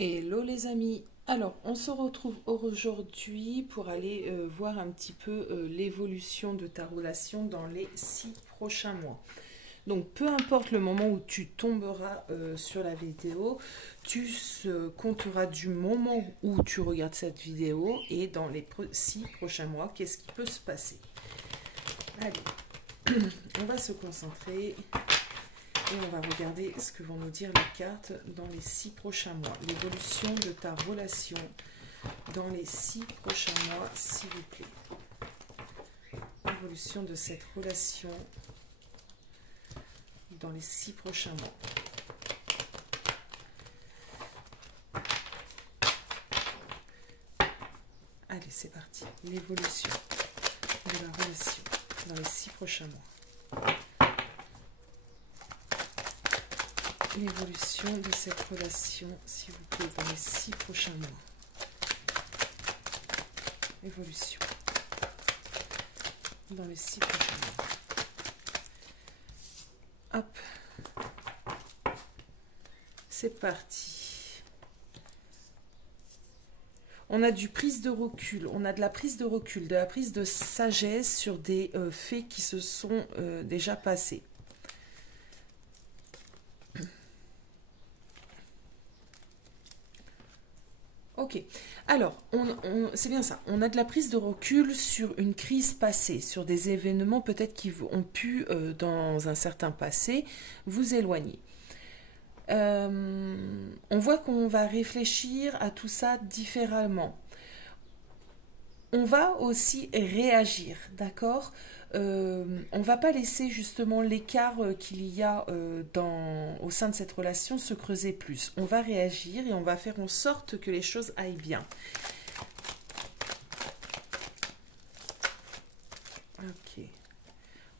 Hello les amis, alors on se retrouve aujourd'hui pour aller voir un petit peu l'évolution de ta relation dans les 6 prochains mois. Donc peu importe le moment où tu tomberas sur la vidéo, tu compteras du moment où tu regardes cette vidéo et dans les 6 prochains mois, qu'est-ce qui peut se passer. Allez, on va se concentrer. Et on va regarder ce que vont nous dire les cartes dans les 6 prochains mois. L'évolution de ta relation dans les 6 prochains mois, s'il vous plaît. L'évolution de cette relation dans les 6 prochains mois. Allez, c'est parti. L'évolution de la relation dans les 6 prochains mois. L'évolution de cette relation, s'il vous plaît, dans les 6 prochains mois. Évolution dans les 6 prochains mois. Hop. C'est parti. On a du prise de recul, on a de la prise de recul, de la prise de sagesse sur des faits qui se sont déjà passés. Ok, alors, c'est bien ça. On a de la prise de recul sur une crise passée, sur des événements peut-être qui ont pu, dans un certain passé, vous éloigner. On voit qu'on va réfléchir à tout ça différemment. On va aussi réagir, d'accord? On va pas laisser justement l'écart qu'il y a au sein de cette relation se creuser plus. On va réagir et on va faire en sorte que les choses aillent bien. Ok.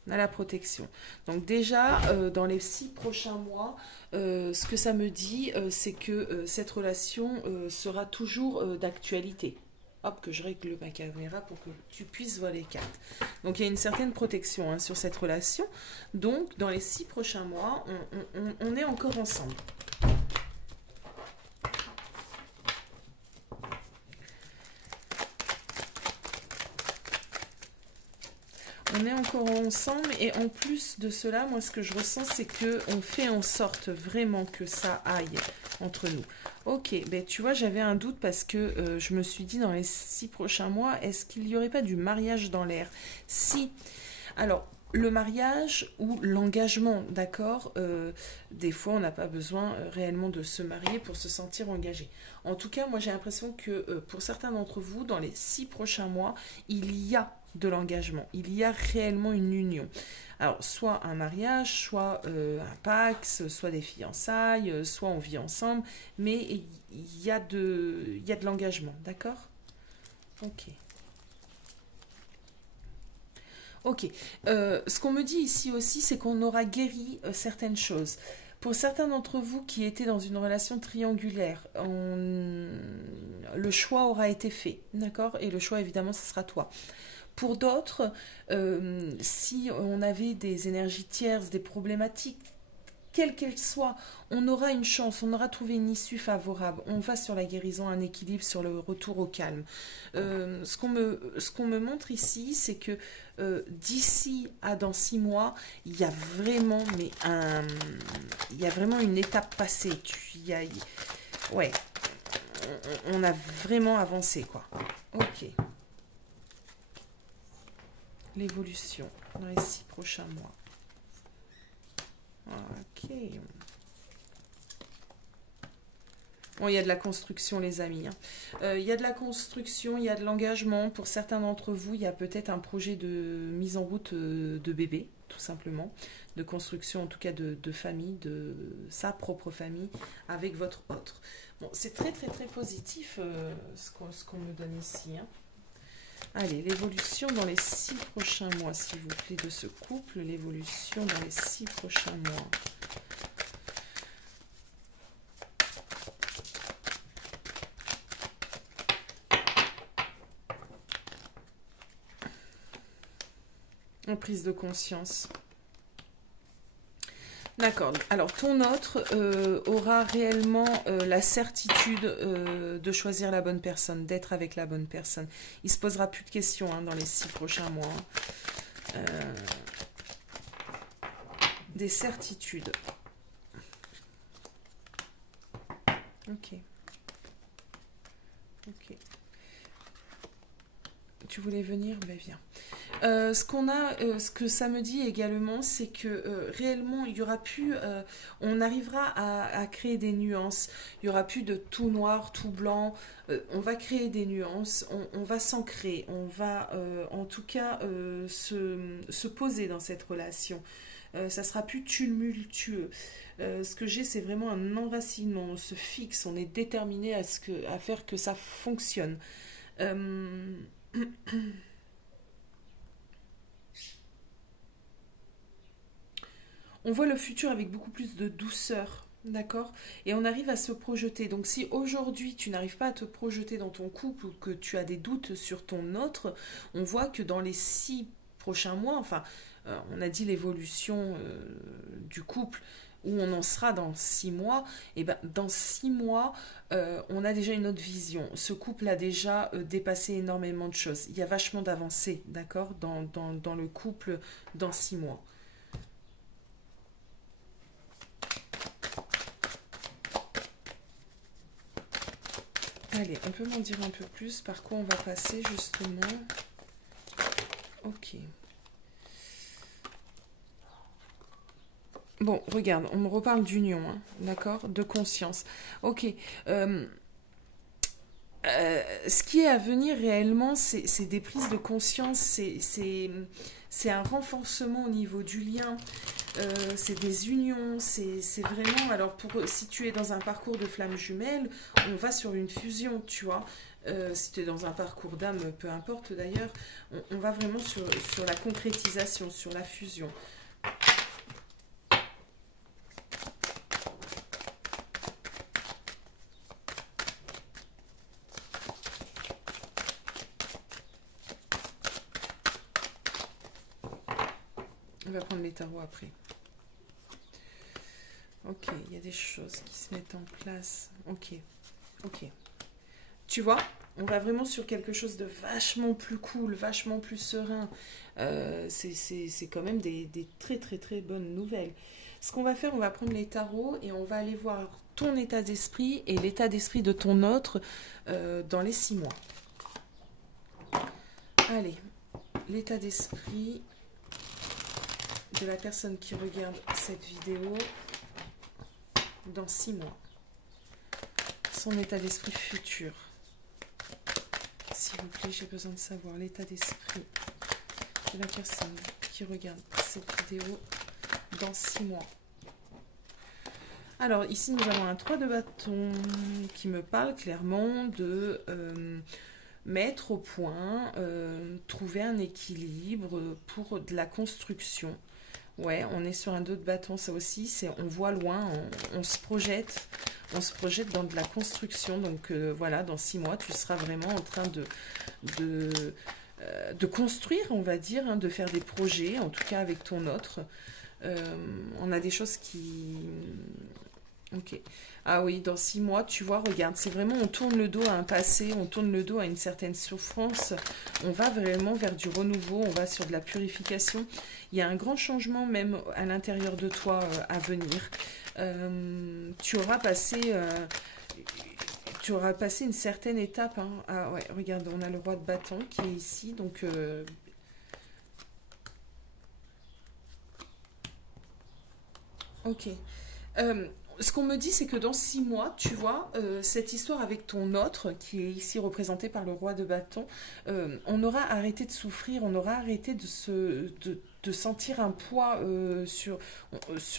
On a la protection. Donc déjà, dans les 6 prochains mois, ce que ça me dit, c'est que cette relation sera toujours d'actualité. Hop, que je règle ma caméra pour que tu puisses voir les cartes. Donc il y a une certaine protection sur cette relation. Donc dans les 6 prochains mois, on est encore ensemble. On est encore ensemble et en plus de cela, moi ce que je ressens, c'est qu'on fait en sorte vraiment que ça aille entre nous. Ok, ben tu vois, j'avais un doute parce que je me suis dit dans les 6 prochains mois, est-ce qu'il n'y aurait pas du mariage dans l'air? Si. Alors, le mariage ou l'engagement, d'accord, des fois on n'a pas besoin réellement de se marier pour se sentir engagé. En tout cas, moi j'ai l'impression que pour certains d'entre vous, dans les 6 prochains mois, il y a de l'engagement, il y a réellement une union. Alors, soit un mariage, soit un pax, soit des fiançailles, soit on vit ensemble, mais il y a de l'engagement, d'accord? Ok. Ok. Ce qu'on me dit ici aussi, c'est qu'on aura guéri certaines choses. Pour certains d'entre vous qui étaient dans une relation triangulaire, le choix aura été fait, d'accord? Et le choix, évidemment, ce sera toi. Pour d'autres, si on avait des énergies tierces, des problématiques, quelles qu'elles soient, on aura une chance, on aura trouvé une issue favorable. On va sur la guérison, un équilibre, sur le retour au calme. Ce qu'on me montre ici, c'est que d'ici à dans 6 mois, il y a vraiment, il y a vraiment une étape passée. Ouais, on a vraiment avancé, quoi. Ok. L'évolution dans les 6 prochains mois. Ok. Bon, il y a de la construction, les amis. Il y a de la construction, il y a de l'engagement. Pour certains d'entre vous, il y a peut-être un projet de mise en route de bébé, tout simplement. De construction, en tout cas de famille, de sa propre famille, avec votre autre. Bon, c'est très, très, très positif ce qu'on me donne ici. Allez, l'évolution dans les 6 prochains mois, s'il vous plaît, de ce couple. L'évolution dans les 6 prochains mois. En prise de conscience. D'accord. Alors, ton autre aura réellement la certitude de choisir la bonne personne, d'être avec la bonne personne. Il se posera plus de questions hein, dans les 6 prochains mois. Des certitudes. Ok. Ok. Tu voulais venir? Ben viens. Ce que ça me dit également, c'est que réellement, il y aura plus, on arrivera à créer des nuances. Il y aura plus de tout noir, tout blanc. On va créer des nuances. On va s'ancrer. On va, en tout cas, se poser dans cette relation. Ça sera plus tumultueux. Ce que j'ai, c'est vraiment un enracinement. On se fixe. On est déterminé à faire que ça fonctionne. Euh, on voit le futur avec beaucoup plus de douceur, d'accord? Et on arrive à se projeter. Donc si aujourd'hui tu n'arrives pas à te projeter dans ton couple ou que tu as des doutes sur ton autre, on voit que dans les 6 prochains mois, enfin, on a dit l'évolution du couple, où on en sera dans 6 mois, et ben dans 6 mois, on a déjà une autre vision. Ce couple a déjà dépassé énormément de choses. Il y a vachement d'avancées, d'accord, dans le couple dans 6 mois. Allez, on peut m'en dire un peu plus par quoi on va passer justement. Ok. Bon, regarde, on me reparle d'union, hein, d'accord? De conscience. Ok. Euh, ce qui est à venir réellement, c'est des prises de conscience, c'est un renforcement au niveau du lien, c'est des unions, c'est vraiment... Alors, si tu es dans un parcours de flamme jumelle, on va sur une fusion, tu vois. Si tu es dans un parcours d'âme, peu importe d'ailleurs, on va vraiment sur la concrétisation, sur la fusion. On va prendre les tarots après. Ok, il y a des choses qui se mettent en place. Ok, ok. Tu vois, on va vraiment sur quelque chose de vachement plus cool, vachement plus serein. C'est quand même des très très très bonnes nouvelles. Ce qu'on va faire, on va prendre les tarots et on va aller voir ton état d'esprit et l'état d'esprit de ton autre dans les 6 mois. Allez, l'état d'esprit de la personne qui regarde cette vidéo dans 6 mois. Son état d'esprit futur. S'il vous plaît, j'ai besoin de savoir l'état d'esprit de la personne qui regarde cette vidéo dans 6 mois. Alors, ici, nous avons un 3 de bâton qui me parle clairement de mettre au point, trouver un équilibre pour de la construction. Ouais, on est sur un 2 de bâton, ça aussi, on voit loin, on se projette. On se projette dans de la construction, donc voilà, dans 6 mois, tu seras vraiment en train de construire, on va dire, hein, de faire des projets, en tout cas avec ton autre. On a des choses qui... Ok. Ah oui, dans 6 mois, tu vois, regarde, c'est vraiment, on tourne le dos à un passé, on tourne le dos à une certaine souffrance, on va vraiment vers du renouveau, on va sur de la purification. Il y a un grand changement même à l'intérieur de toi à venir. Tu auras passé une certaine étape. Hein. Ah ouais, regarde, on a le roi de bâton qui est ici, donc... ok. Ce qu'on me dit, c'est que dans 6 mois, tu vois, cette histoire avec ton autre, qui est ici représentée par le roi de bâton, on aura arrêté de souffrir, on aura arrêté de sentir un poids sur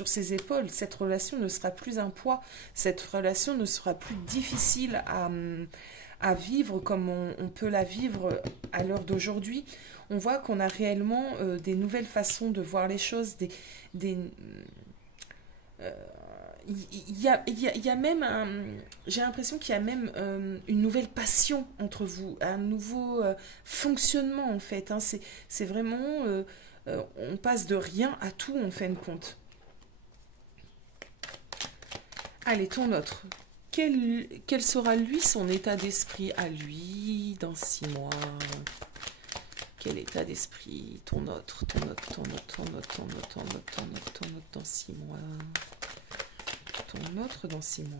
ses épaules. Cette relation ne sera plus un poids, cette relation ne sera plus difficile à vivre comme on peut la vivre à l'heure d'aujourd'hui. On voit qu'on a réellement des nouvelles façons de voir les choses, euh, il y a même j'ai l'impression qu'il y a même une nouvelle passion entre vous, un nouveau fonctionnement en fait. Hein. C'est vraiment, on passe de rien à tout en fin de compte. Allez, ton autre. Quel sera lui son état d'esprit à lui dans 6 mois? Quel état d'esprit? Ton autre dans 6 mois. Ton autre dans 6 mois.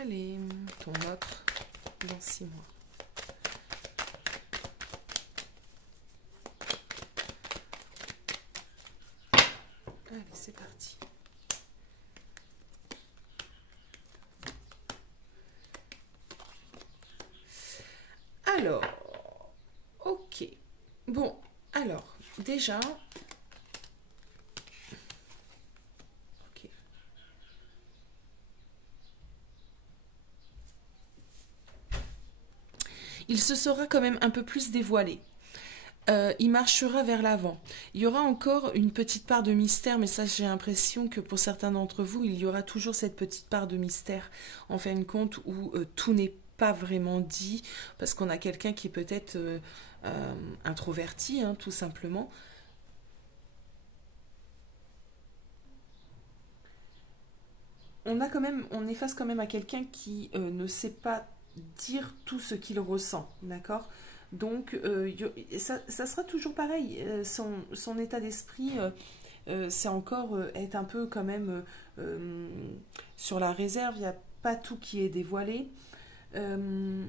Allez, ton autre dans 6 mois. Allez, c'est parti. Alors, ok. Bon, alors, déjà... Ok. Il se sera quand même un peu plus dévoilé. Il marchera vers l'avant. Il y aura encore une petite part de mystère, mais ça j'ai l'impression que pour certains d'entre vous, il y aura toujours cette petite part de mystère, en fin de compte, où tout n'est pas vraiment dit, parce qu'on a quelqu'un qui est peut-être introverti, hein, tout simplement. On est face quand même à quelqu'un qui ne sait pas dire tout ce qu'il ressent, d'accord? Donc, ça sera toujours pareil. Son état d'esprit, c'est encore être un peu quand même sur la réserve. Il n'y a pas tout qui est dévoilé. Euh,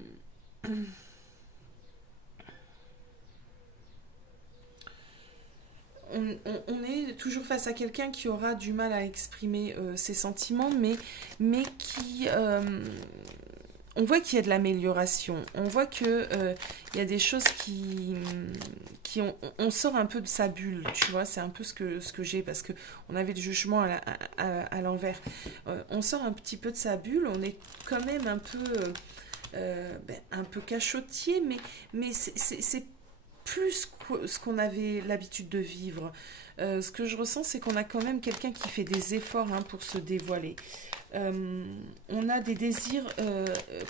on est toujours face à quelqu'un qui aura du mal à exprimer ses sentiments, mais qui... on voit qu'il y a de l'amélioration. On voit que il y a des choses qui on sort un peu de sa bulle, tu vois. C'est un peu ce que j'ai, parce que on avait le jugement à l'envers. On sort un petit peu de sa bulle. On est quand même un peu cachotier, mais c'est plus ce qu'on avait l'habitude de vivre. Ce que je ressens, c'est qu'on a quand même quelqu'un qui fait des efforts, hein, pour se dévoiler. On a des désirs,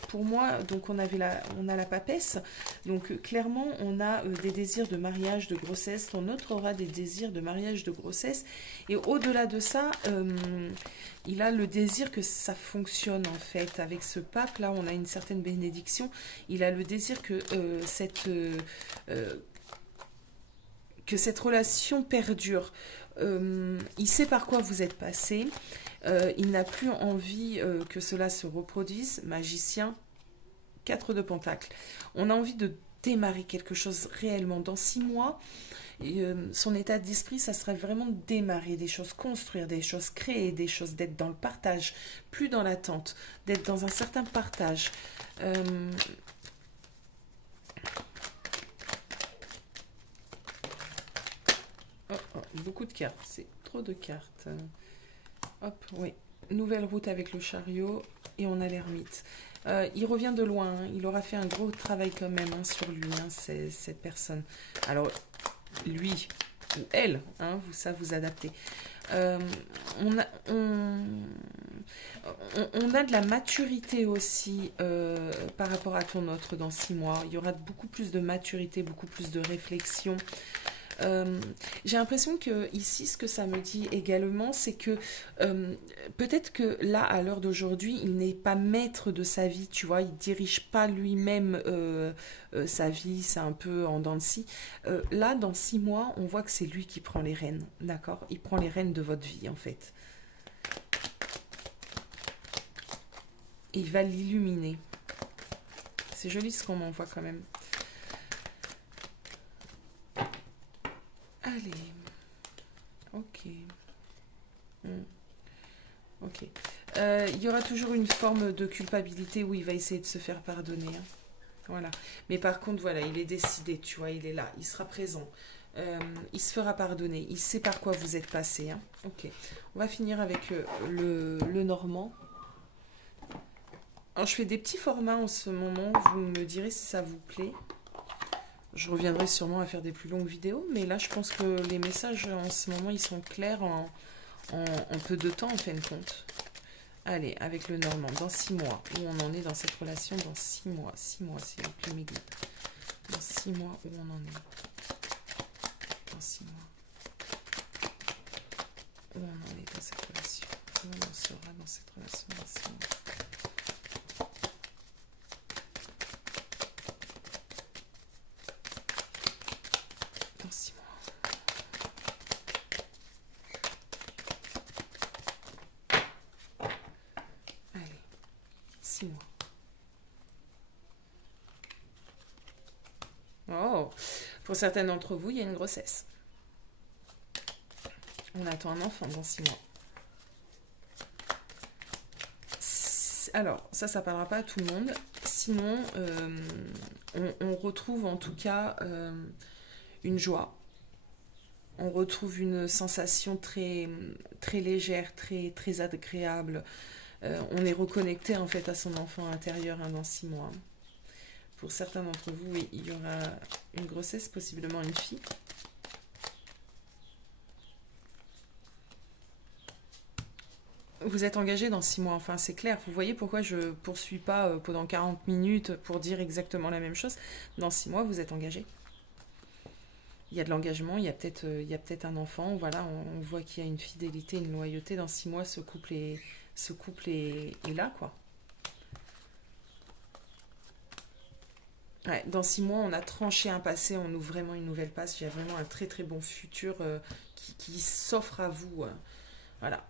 pour moi, donc on a la papesse, donc clairement on a des désirs de mariage, de grossesse. Ton autre aura des désirs de mariage, de grossesse, et au-delà de ça, il a le désir que ça fonctionne, en fait. Avec ce pape là, on a une certaine bénédiction. Il a le désir que cette relation perdure. Il sait par quoi vous êtes passé. Il n'a plus envie que cela se reproduise. Magicien, 4 de Pentacles. On a envie de démarrer quelque chose réellement dans 6 mois. Et, son état d'esprit, ça serait vraiment de démarrer des choses, construire des choses, créer des choses, d'être dans le partage, plus dans l'attente, d'être dans un certain partage. Beaucoup de cartes, c'est trop de cartes. Hop, oui. Nouvelle route avec le chariot, et on a l'ermite. Il revient de loin, hein. Il aura fait un gros travail quand même, hein, sur lui, hein, cette personne. Alors, lui ou elle, hein, ça vous adaptez. On a de la maturité aussi par rapport à ton autre dans 6 mois. Il y aura beaucoup plus de maturité, beaucoup plus de réflexion. J'ai l'impression que ici, ce que ça me dit également, c'est que peut-être que là, à l'heure d'aujourd'hui, il n'est pas maître de sa vie, tu vois, il dirige pas lui-même sa vie, c'est un peu en dents de scie. Là, dans 6 mois, on voit que c'est lui qui prend les rênes, d'accord? Il prend les rênes de votre vie, en fait. Et il va l'illuminer. C'est joli ce qu'on m'envoie quand même. Allez, ok. Ok. Il y aura toujours une forme de culpabilité où il va essayer de se faire pardonner, hein. Voilà. Mais par contre, voilà, il est décidé, tu vois, il est là, il sera présent. Il se fera pardonner, il sait par quoi vous êtes passé, hein. Ok. On va finir avec le normand. Alors, je fais des petits formats en ce moment, vous me direz si ça vous plaît. Je reviendrai sûrement à faire des plus longues vidéos, mais là, je pense que les messages, en ce moment, ils sont clairs en peu de temps, en fin de compte. Allez, avec le normand, dans 6 mois, où on en est dans cette relation, dans 6 mois. 6 mois, c'est le plus mes guides. Dans 6 mois, où on en est. Dans 6 mois? Où on en est dans cette relation? Où on en sera dans cette relation dans 6 mois? Dans 6 mois. Allez, 6 mois. Oh, pour certaines d'entre vous, il y a une grossesse. On attend un enfant dans 6 mois. Alors, ça parlera pas à tout le monde. Sinon, on retrouve en tout cas une joie. On retrouve une sensation très, très légère, très, très agréable. On est reconnecté en fait à son enfant intérieur dans 6 mois. Pour certains d'entre vous, oui, il y aura une grossesse, possiblement une fille. Vous êtes engagé dans 6 mois, enfin c'est clair. Vous voyez pourquoi je ne poursuis pas pendant 40 minutes pour dire exactement la même chose. Dans 6 mois, vous êtes engagé. Il y a de l'engagement, il y a peut-être un enfant. Voilà, on voit qu'il y a une fidélité, une loyauté. Dans 6 mois, ce couple est là, quoi. Ouais, dans 6 mois, on a tranché un passé, on ouvre vraiment une nouvelle page. Il y a vraiment un très très bon futur qui s'offre à vous. Voilà.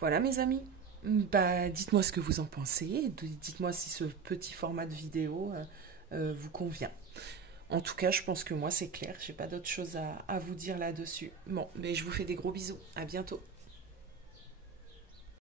Voilà mes amis. Bah, dites-moi ce que vous en pensez. Dites-moi si ce petit format de vidéo vous convient. En tout cas, je pense que moi c'est clair. J'ai pas d'autre chose à vous dire là-dessus. Bon, mais je vous fais des gros bisous. À bientôt.